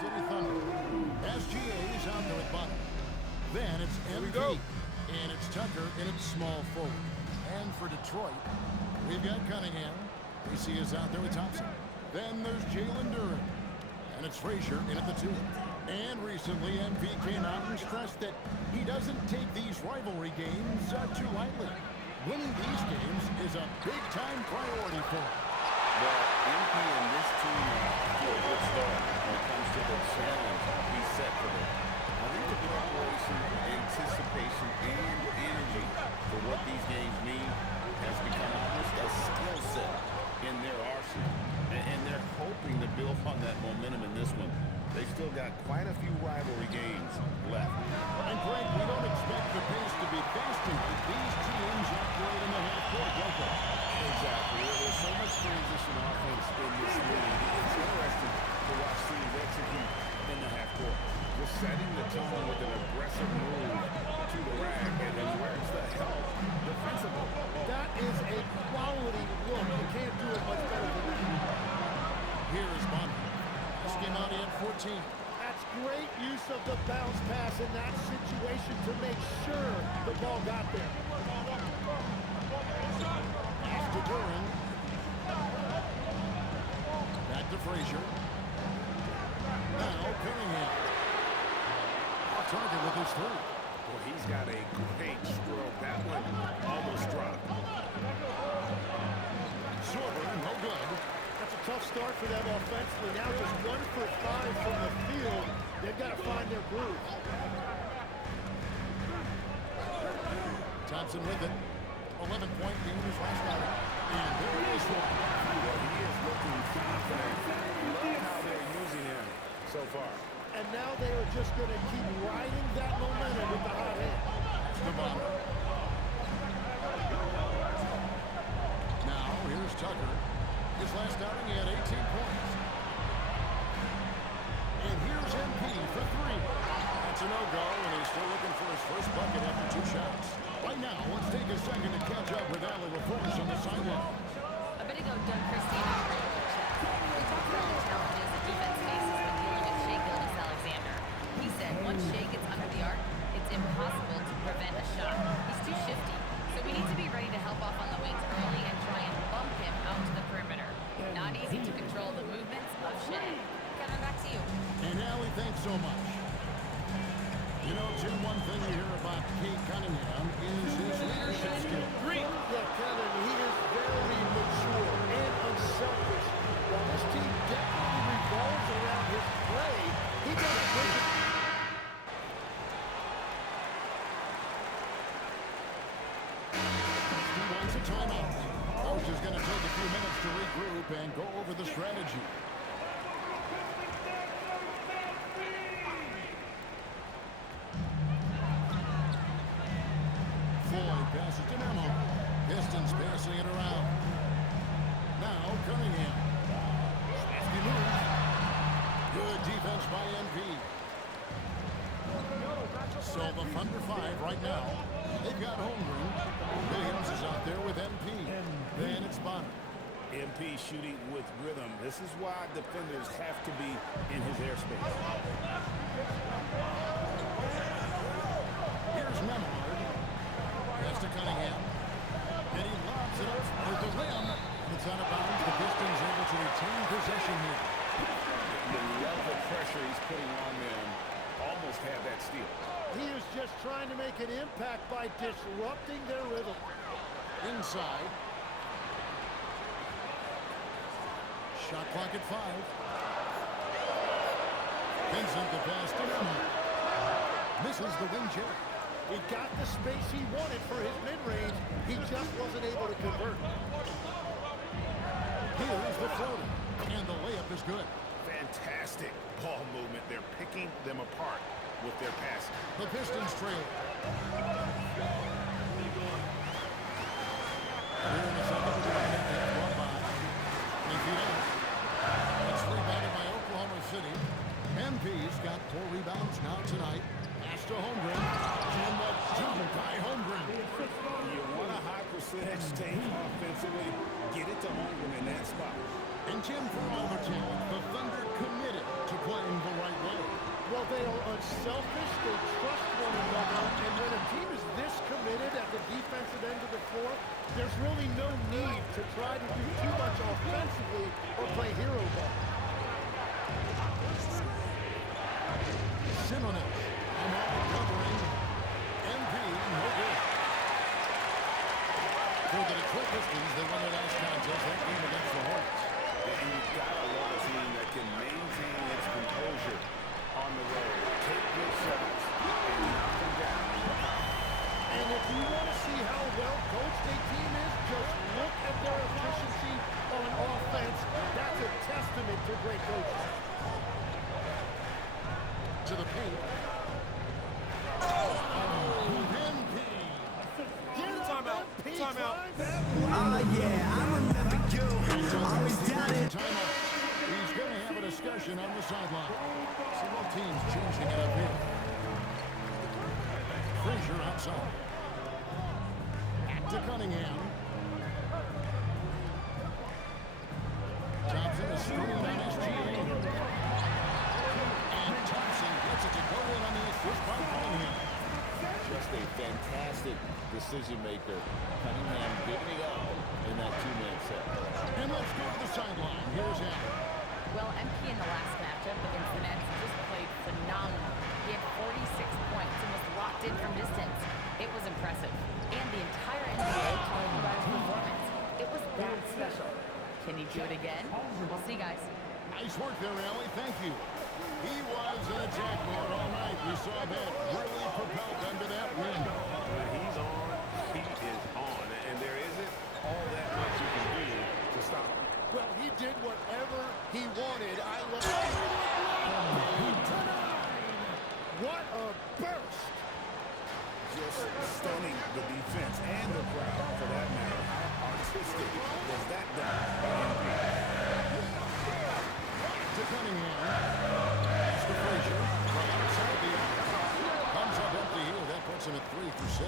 City Thunder. SGA is out there at bottom. Then it's MP. And it's Tucker in its small forward. And for Detroit, we've got Cunningham. AC is out there with Thompson. Then there's Jalen Duren. And it's Frazier in at the 2. And recently, MP came out and stressed that he doesn't take these rivalry games too lightly. Winning these games is a big-time priority for him. Well, MP and this team do a good start when it comes to the challenge he set for them. I think the preparation, anticipation, and energy for what these games mean has become almost a skill set in their arsenal. And they're hoping to build on that momentum in this one. They've still got quite a few rivalry games left. And Greg, we don't expect the pace to be fast enough. These teams operate in the half-court, don't they? Exactly. There's so much transition offense in this league. It's interesting to watch teams execute in the half-court. You're setting the tone with an aggressive move to the rack, and then where's the help defensively? That is a quality look. You can't do it much better than that. Here's Bonner. This game out at 14. That's great use of the bounce pass in that situation to make sure the ball got there. Off to Duren. Back to Frazier. Now Cunningham. Off target with his 3. Well, he's got a great stroke. That one almost dropped. Sorter, no good. That's a tough start for them offensively. Now just 1 for 5 from the field. They've got to find their groove. Thompson with it. 11-point game his last night. And there it is one. Well, he is looking confident. Love how they're using him so far. And now they are just going to keep riding that momentum with the hot hand. The Bomber. Now here's Tucker. His last outing, he had 18 points. And here's MP for 3. That's a no-go, and he's still looking for his first bucket after 2 shots. Right now, let's take a second to catch up with Allie LaForce on the sideline. A bit ago, Doug Christie and I were able to chat. We talked about the challenges the defense faces when dealing with Shai Gilgeous-Alexander. He said once Shai gets under the arc, it's impossible to prevent a shot. He's too shifty, so we need to be ready to help off on the wings early and try and bump him out to the perimeter. Not easy to control the movements of Shai. Kevin, back to you. And Allie, thanks so much. You know, Jim, one thing you hear about Kate Cunningham is his leadership skill. Yeah, Kevin, he is very mature and unselfish. While this team definitely revolves around his play, he does a great job. He wants a timeout. Coach is going to take a few minutes to regroup and go over the strategy. Floyd passes to Memo. Pistons passing it around. Now Cunningham. Safety move. Good defense by MP. So the Thunder 5 right now. They've got Holmgren. Williams is out there with MP. Then it's Bonner. MP shooting with rhythm. This is why defenders have to be in his airspace. Here's Memhard. Pass to Cunningham. And he lobs it up with the rim. It's out of bounds. The Pistons able to retain possession here. The level of pressure he's putting on them almost had that steal. He is just trying to make an impact by disrupting their rhythm. Inside. Shot clock at 5. Vincent the pass to Memhard. Misses the wing check. He got the space he wanted for his mid-range. He just wasn't able to convert. Here's the floater. And the layup is good. Fantastic ball movement. They're picking them apart with their passing. The Pistons trail. Here in the second, they have one by. And feet out. It's rebounded by Oklahoma City. MP's got 4 rebounds now tonight. Pass to Holmgren. And the jump by Holmgren. You want a high percentage take offensively, get it to Holmgren in that spot. And Jim, for all the talent, the Thunder committed to playing the right selfish, they trust one another, and when a team is this committed at the defensive end of the floor, there's really no need to try to do too much offensively or play hero ball. Simonis, and now covering MP, no good. For the Detroit Pistons, they won their last contest, that game against the Hornets. And you've got to love a team that can maintain its composure on the road, take good shots, and knock them down in the power. And if you want to see how well coached a team is, just look at their efficiency on offense. That's a testament to great coaching. To the paint. Timeout. Yeah, I remember you. Always doubted. Timeout. He's going to have a discussion on the sideline. So both teams changing it up here. Frazier outside. Back to Cunningham. Thompson is screened on SGA. And Thompson gets it to go in on the assist by Cunningham. Just a fantastic decision maker. Cunningham giving it up in that two-man set. And let's go to the sideline. Here's Allen. Well, MP in the last matchup against the Nets just played phenomenal. He had 46 points and was locked in from distance. It was impressive. And the entire NBA told him about his performance. It was that special. Can he do it again? We'll see, guys. Nice work there, Allie. Thank you. He was in attack mode all night. We saw that really propelled them to that win. When he's on, he is on. And there isn't all that much you can do to stop him. Well, he did whatever he wanted. I love What a burst! Just stunning the defense and the crowd, for that matter. How artistic was that done by MP? To Cunningham. That's to Frazier. From outside the arc. Comes up empty here. That puts him at 3 for 6.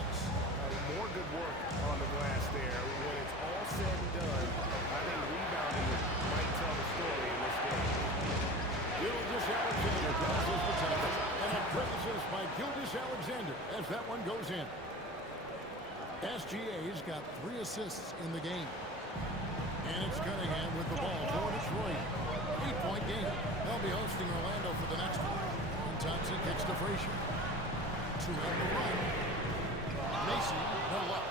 More good work on the glass there. When it's all said and done, I think rebounding might tell the story in this game. Gilgeous Alexander crosses the tackle. And a quick assist by Gilgeous Alexander as that one goes in. SGA's got 3 assists in the game. And it's Cunningham with the ball for Detroit. 8-point game. They'll be hosting Orlando for the next one. And Thompson kicks to Frazier. 2 on the run. Mason, no luck.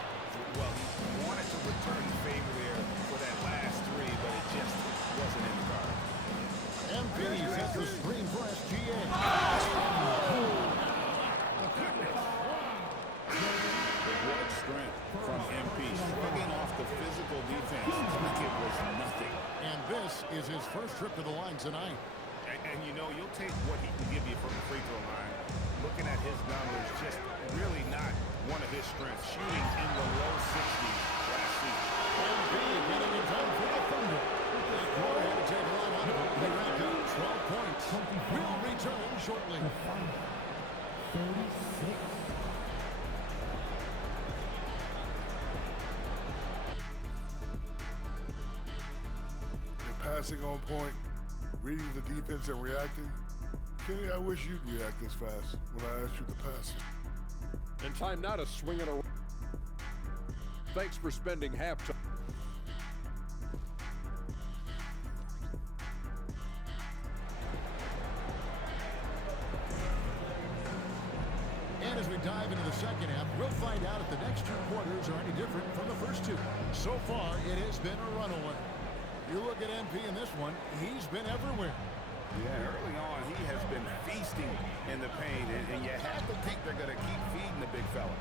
Well, he wanted to return the favor there for that last 3, but it just wasn't in the cards. MP sets the screen for SGA. What strength from MP. Shrugging off the physical defense like it was nothing. And this is his first trip to the line tonight. And you know, you'll take what he can give you from the free throw line. Looking at his numbers, just really not one of his strengths. Shooting in the low 60s last season. MP getting in time for the Thunder. That quarter had to take a lot out of it. He racked up 12 points. We'll return shortly. 36. Passing on point, reading the defense and reacting. Kenny, I wish you'd react this fast when I asked you to pass it. And time now to swing it around. Thanks for spending halftime. And as we dive into the second half, we'll find out if the next 2 quarters are any different from the first 2. So far, it has been a runaway. You look at MP in this one, he's been everywhere. Yeah, early on, he has been feasting in the paint, and you have to think they're going to keep feeding the big fella.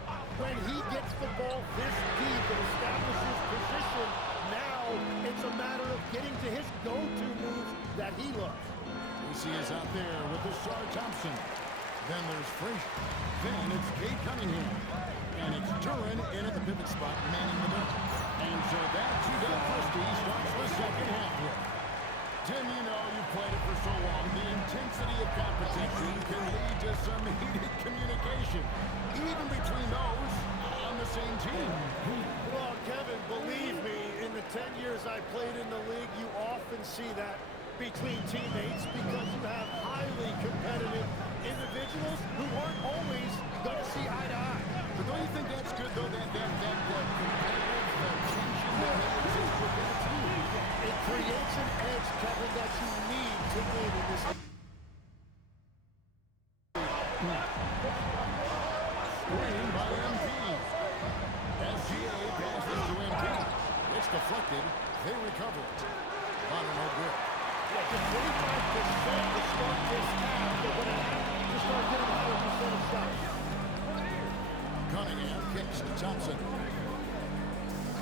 When he gets the ball this deep and establishes position, now it's a matter of getting to his go-to moves that he loves. AC is out there with the star Thompson. Then there's Frazier. Then it's Cade Cunningham. And it's Duran in at the pivot spot, manning the middle. And so that's who Doug Christie starts the second half with. Tim, you know, you've played it for so long. The intensity of competition can lead to some heated communication, even between those on the same team. Well, Kevin, believe me, in the 10 years I played in the league, you often see that between teammates because you have highly competitive individuals Screen by MP. SGA passes to MP. It's deflected. They recover it. Bonner no good. Yeah, just 25% to start this half. They're going to have to start getting 100% of shots. Cunningham kicks to Thompson.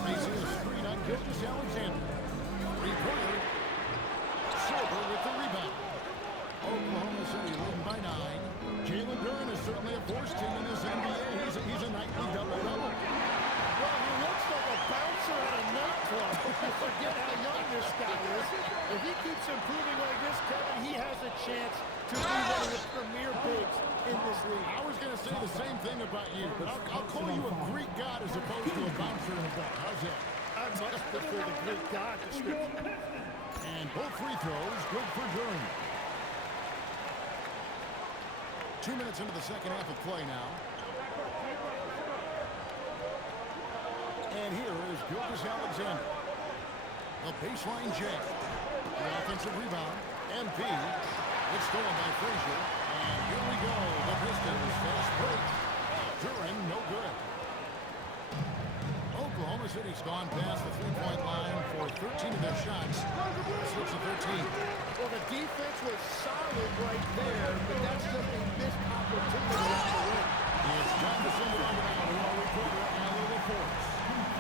Facing a screen on Gilgeous-Alexander. Three-pointer. Silver with the rebound. Oklahoma City leading by 9. Jalen Duren is certainly a force team in this NBA. He's a nightly double-double. Well, he looks like a bouncer at a nightclub, but you forget how young this guy is. If he keeps improving like this, Kevin, he has a chance to be one of the premier bigs in this league. I was going to say the same thing about you, but I'll call you a Greek god as opposed to a bouncer in a bar. How's that? I much prefer the Greek god description. And both free throws good for Duren. 2 minutes into the second half of play now. And here is Gilgeous-Alexander. The baseline jam. The offensive rebound. MP. It's stolen by Frazier. And here we go. The Pistons fast break. Duren no good. Oklahoma City's gone past the three-point line for 13 of their shots. 6 of 13. Well, the defense was solid right there, but that's just a missed opportunity on the win. It's time to send it on down to our reporter, Allie LaForce.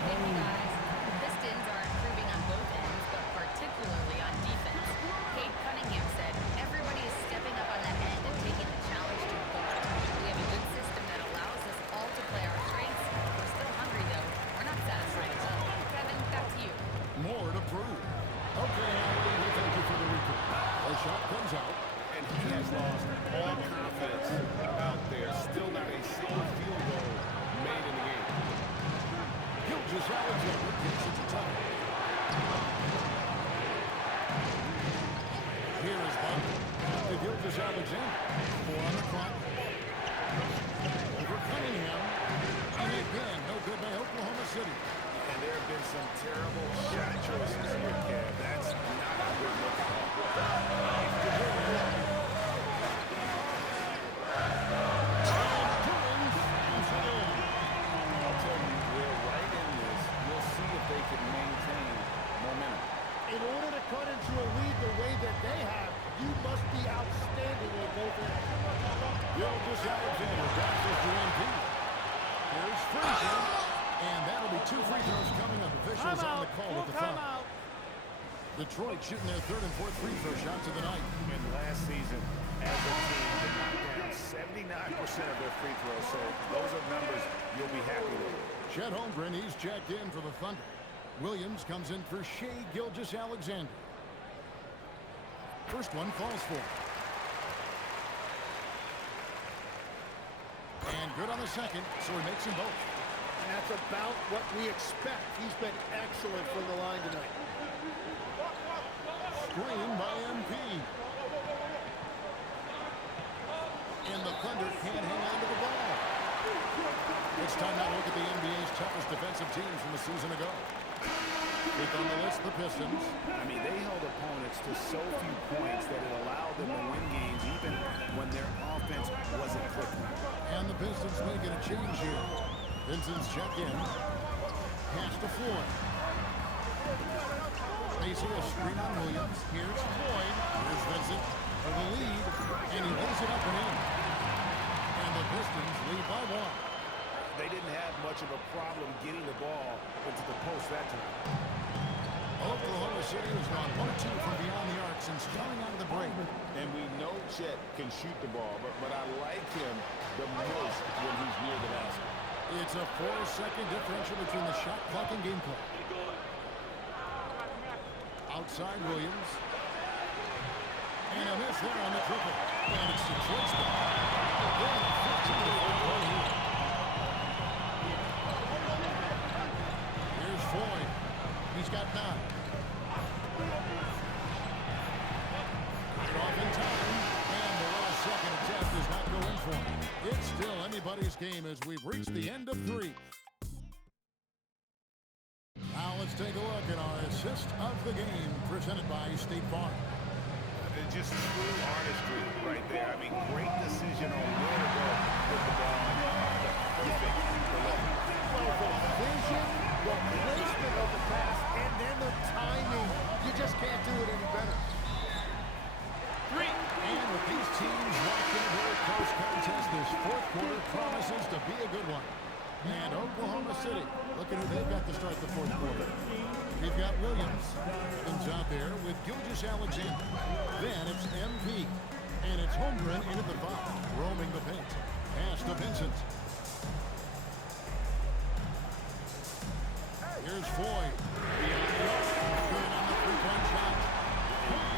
Thank you, guys. The Pistons are improving on both ends, but particularly on defense. Cade Cunningham said, everybody is stepping up on that end and taking the challenge to guard. We have a good system that allows us all to play our strengths. We're still hungry, though. We're not satisfied. Kevin, back to you. More to prove. Okay, Allie, we thank you for the report. The shot comes out. And he has lost all confidence out there. Still not a single field goal made in the game. Gilgeous-Alexander gets it to Tucker. Here is Bonner. To Gilgeous-Alexander. 4 on the clock. Over Cunningham. And again, no good by Oklahoma City. And there have been some terrible shot choices here, Kev. That's not a good look at all. I'll tell you, we're right in this. We'll see if they can maintain momentum. In order to cut into a lead the way that they have, you must be outstanding on both ends. Gilgeous-Alexander passes to MP. Here's Frazier. And that'll be 2 free throws coming up. Officials on the call with the foul. Detroit shooting their 3rd and 4th free throw shots of the night. And last season, as a team, they knocked down 79% of their free throws. So those are numbers you'll be happy with. Chet Holmgren, he's checked in for the Thunder. Williams comes in for Shai Gilgeous-Alexander. First one falls for him. And good on the second, so he makes them both. And that's about what we expect. He's been excellent from the line tonight. Screen by MP. And the Thunder can't hang on to the ball. It's time now to look at the NBA's toughest defensive teams from a season ago. Fifth on the list, the Pistons. I mean, they held opponents to so few points that it allowed them to win games even when their offense wasn't clicking. And the Pistons making a change here. Vincent's checked in. Pass to Floyd. Facing a screen on Williams. Here's Floyd. Here's Vincent for the lead. And he lays it up and in. And the Pistons lead by 1. They didn't have much of a problem getting the ball into the post that time. Oklahoma City has gone 1 or 2 from beyond the arc since coming out of the break. And we know Chet can shoot the ball, but I like him the most when he's near the basket. It's a 4-second differential between the shot clock and game clock. Outside Williams. And a miss there on the triple. And it's Detroit's ball. Again, 15-4 here. Here's Floyd. He's got 9. Get off in time. And the last second attempt does not go in for him. It's still anybody's game as we've reached the end of 3. Now let's take a look at our assist of the game presented by State Farm. Just true artistry right there. I mean, great decision on where to go be a good one. And Oklahoma City, look at who they've got to start the fourth quarter. We've got Williams. Comes out there with Gilgeous-Alexander. Then it's MP. And it's Holmgren into the 5, roaming the paint. Pass to Vincent. Here's Floyd. Beyond the arc. Good on the three-point shot.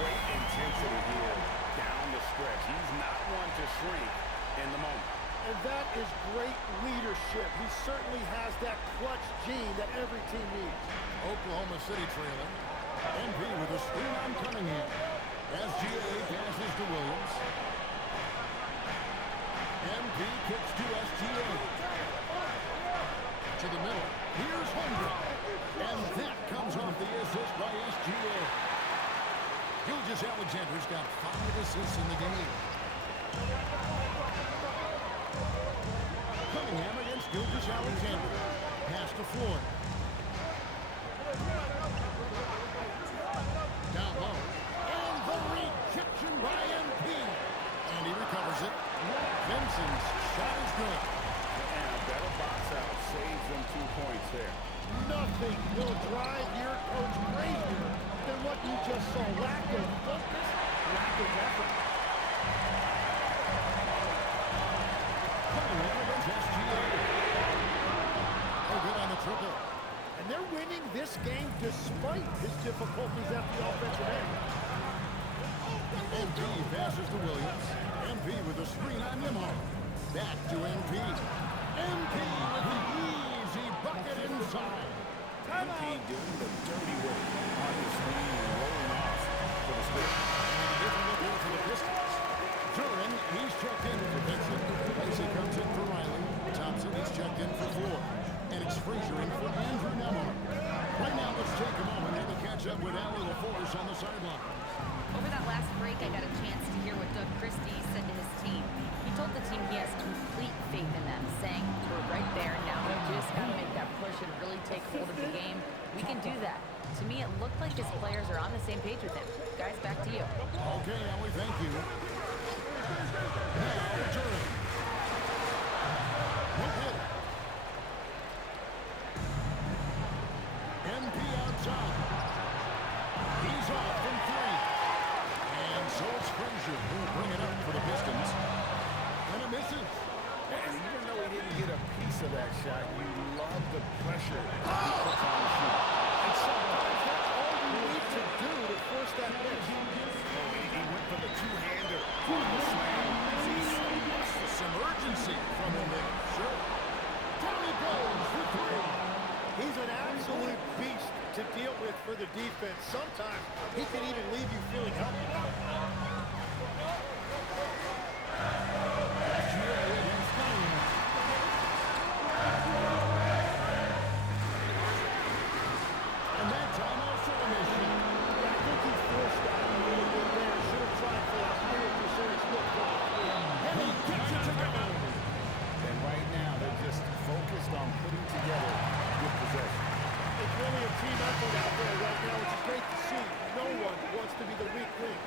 Great intensity here down the stretch. He's not one to shrink in the moment. And that is great leadership. He certainly has that clutch gene that every team needs. Oklahoma City trailing. MP with a screen on Cunningham. SGA passes to Williams. MP kicks to SGA. To the middle. Here's Holmgren. And that comes off the assist by SGA. Gilgeous-Alexander's got 5 assists in the game. Cunningham against Gilgeous-Alexander. Pass to Floyd. Down low. And the rejection by MP. And he recovers it. Vincent's shot is good. And a better box out saves them 2 points there. Nothing will drive your coach crazier than what you just saw. Lack of focus, lack of effort. Cunningham against SGA. Oh, good on the triple. And they're winning this game despite his difficulties at the offensive end. MP passes to Williams. MP with a screen on Nimar. Back to MP. MP with the easy bucket inside. MP doing the dirty work on the screen and rolling off for the score. And a different look here for the Pistons. Duran, he's checked in for Vincent. Lacey comes in for Riley. Thompson, he's checked in for Ford. And it's Frazier in for Andrew Nemar. Right now, let's take a moment here to catch up with Allie LaForce on the sideline. Over that last break, I got a chance to hear what Doug Christie said to his team. He told the team he has complete faith in them, saying, we're right there, now we just got to make that push and really take hold of the game. We can do that. To me, it looked like his players are on the same page with him. Guys, back to you. Okay, Allie, thank you. Now, Duran. No hit. MP outside. He's off from 3. And so it's Frazier who will bring it up for the Pistons. And it misses. And even though he didn't get a piece of that shot, you love the pressure he puts on the shoot. And sometimes that's all you need to do to force that miss. He went for the two-hander on the slam. Some urgency from him there. Sure. Down he goes for 3. He's an absolute beast to deal with for the defense. Sometimes he can even leave you feeling helpless. SGA against Cunningham. And that time also a mission. Yeah, I think he forced that a little bit there. Should have tried for a higher percentage look for the 3. And he gets it to go. And right now, they're just focused on putting together good possession. It's really a team effort out there right now, which is great to see. No one wants to be the weak link.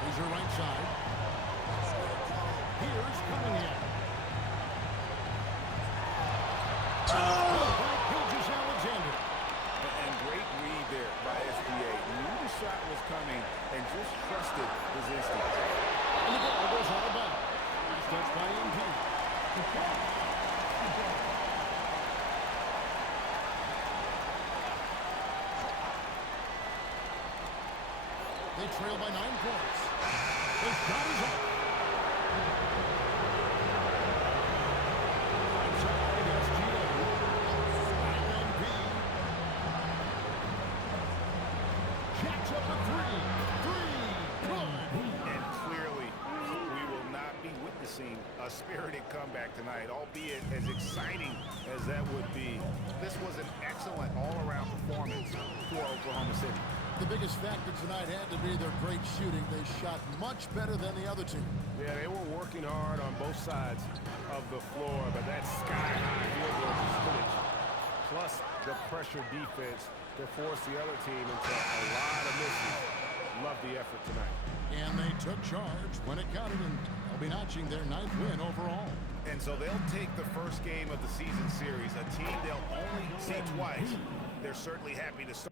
Here's your right side. Here's Cunningham. Gilgeous-Alexander. And great read there by SBA. Knew the shot was coming and just trusted his instinct. And the ball goes out of bounds. It's touched by MP. They trail by 9 points. The shot is up. Outside SGA. MP. Jacks up a 3. 3. Good. And clearly, we will not be witnessing a spirited comeback tonight, albeit as exciting as that would be. This was an excellent all-around performance for Oklahoma City. The biggest factor tonight had to be their great shooting. They shot much better than the other team. Yeah, they were working hard on both sides of the floor, but that sky-high field goal percentage, plus the pressure defense to force the other team into a lot of misses. Love the effort tonight. And they took charge when it counted, and they'll be notching their 9th win overall. And so they'll take the first game of the season series, a team they'll only see twice. They're certainly happy to start.